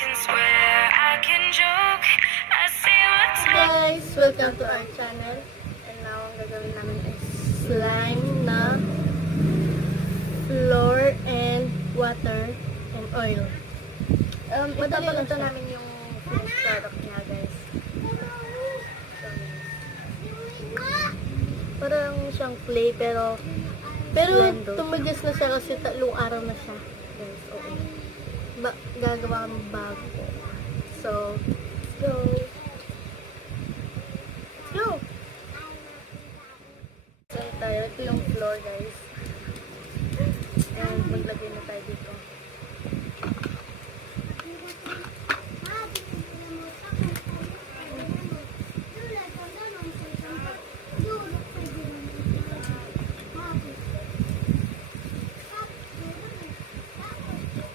can swear, I can joke, I see what's Guys, welcome to our channel. And now, ang gagawin namin is slime na flour and water and oil. Madali lang Ipapaluto siya. namin yung finished product niya, guys. Parang siyang clay, pero Blender. tumigas na siya kasi 3 araw na siya. Guys, okay. Gagawa kami bago. So, let's go. Let's go! So, ito yung floor, guys. And maglagay na tayo dito.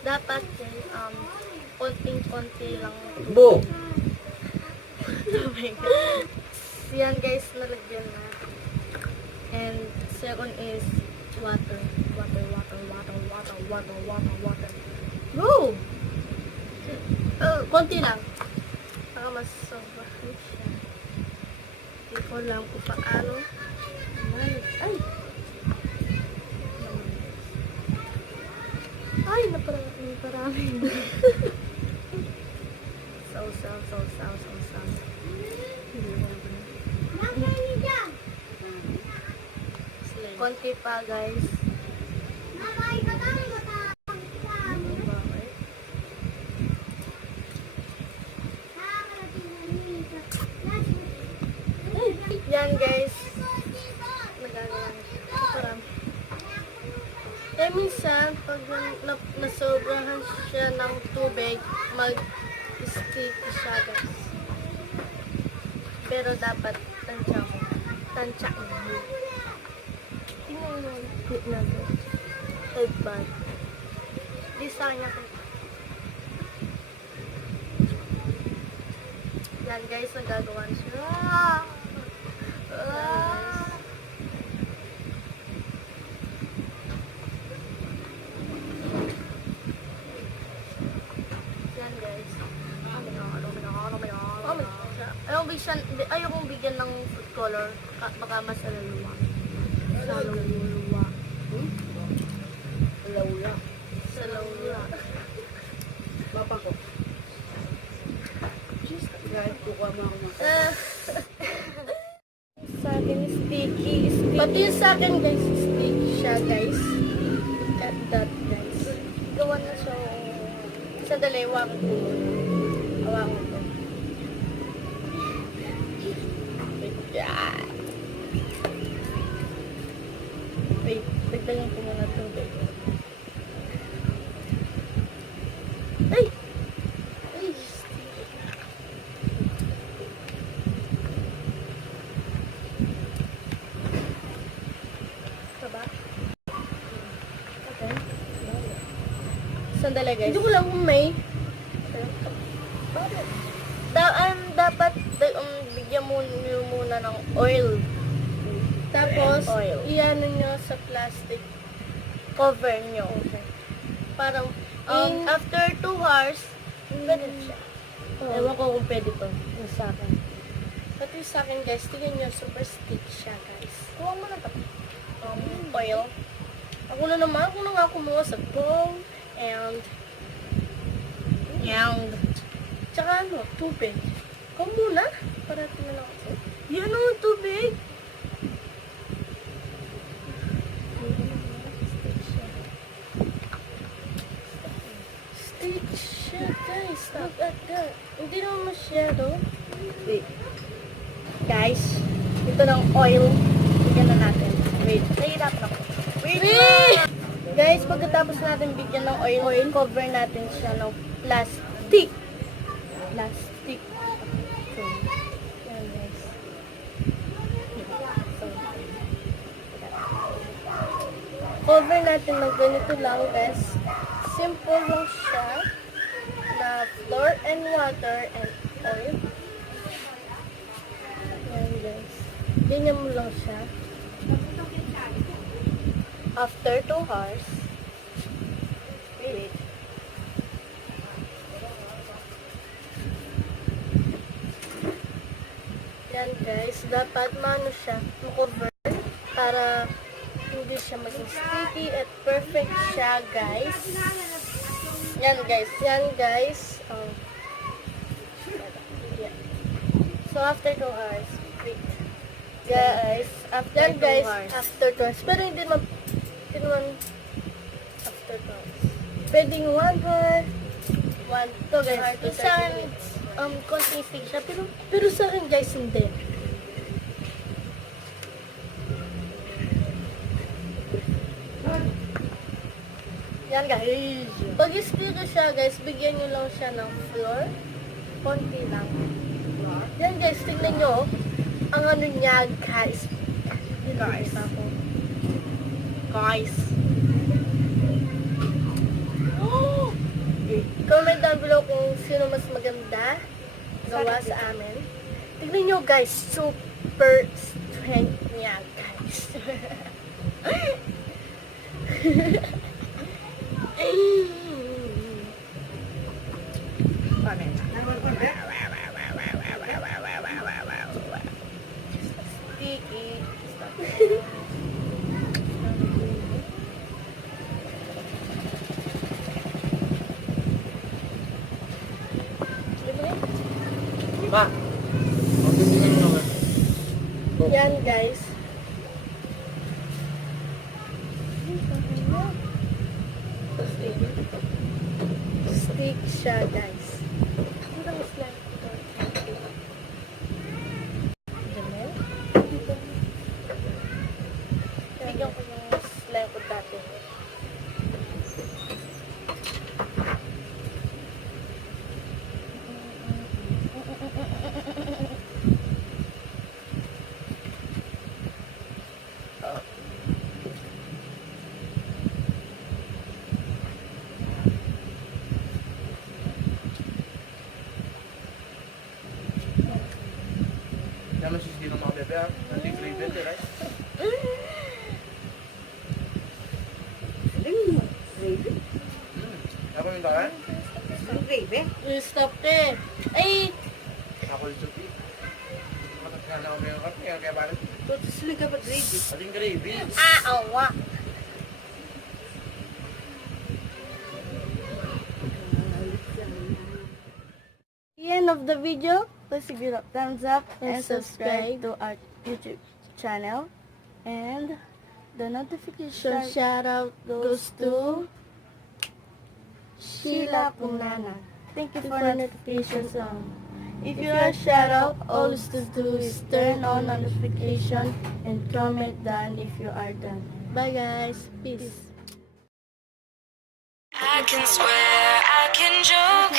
Dapat, konting-konti lang. Bo! Yan, guys, nalagyan na. And second is water. Water. Go! Konti lang. Baka mas sobrahan siya. Hindi ko lang kung paano. Ay! Ay, naparami. Sausaw. Konti pa, guys. Yan, guys. Nagagawa nito. Parang. Eh, minsan, pag nasobrahan siya ng tubig, mag-stick siya, guys. Pero dapat tansya mo. Tingnan mo yung clip na guys. Headband. Di sa kanya ko. Yan, guys, nagagawa na siya. Yan, guys. Ayokong bigyan ng food color. Baka mas aluluwa. Salawla. Papa ko. Kahit kukuha mo ako mga. Sa akin, sticky. Pati yung sa akin, guys, sticky siya, guys. Look at that, guys. Gawa na siya. Sandali, hawakan ko. Yan. Wait, dagdagan ko muna tubig. Ay! Ay! Ito ba? Okay. Sandali, guys. Hindi ko lang kung may. Dapat bigyan mo nyo muna ng oil. Tapos, Oil. iyan nyo sa plastic. Cover nyo. Okay. Parang, after 2 hours, pwede siya. Ewan ko kung pwede to. Yung sa akin. Pati sa akin, guys, tingnan nyo, super stick siya, guys. Kuha mo na ito. Oil. Ako na nga kumuha sa bowl. And, tsaka tubig. Ikaw muna. Para tingnan ako. Yan o, tubig. Stick siya, guys. Look at that. Hindi naman masyado. Wait. Guys, ito ng oil. Bigyan na natin. Wait. Nahihirapan ako. Wait! Guys, pagkatapos natin bigyan ng oil, cover natin siya ng plastic. Plastic. So, yan, guys. So, cover natin ng ganito lang, guys. Simple lang siya na flour and water and oil. Yan, guys. Ganyan mo lang siya. After 2 hours, wait. Yan guys, dapat maano siya, cover para hindi siya maging sticky at perfect siya guys. Yan guys. Yeah. So after 2 hours, wait. Guys, after 2 hours. After 2 hours. Pero hindi naman after 2 hours. Pwedeng 1 hour. 1 to guys. to Sa 30 akin, konting stick siya. Pero sa akin guys, hindi. Yan guys. Pag sticky siya guys, bigyan nyo lang siya ng flour. Konti lang. Yan guys, tingnan nyo. Ang ano niya guys. Guys. Guys. Comment down below kung sino mas maganda gawa sa amin. Tingnan nyo guys, super strength niya guys. Sticky. Ma, magbibigan mo naman. Yan guys. Stick siya guys. Ang slime ito. Jamel? Bigyan ko yung slime ko dati. Naman sis di ng mga bebe ha. Nanti flavor eh, right? Ako yung daan? Stop eh. Ay! Ako yung suki. Matakana ako yung kape, kaya bakit? Sila ka pa gravy. Ating gravy. Awa! The end of the video, please give it a thumbs up and subscribe to our YouTube channel. And the notification shout out goes to Sheila Punana. Thank you for notifications on. If you are shout out, all you to do is turn on notification and comment down if you are done. Bye guys. Peace. I can swear, I can joke.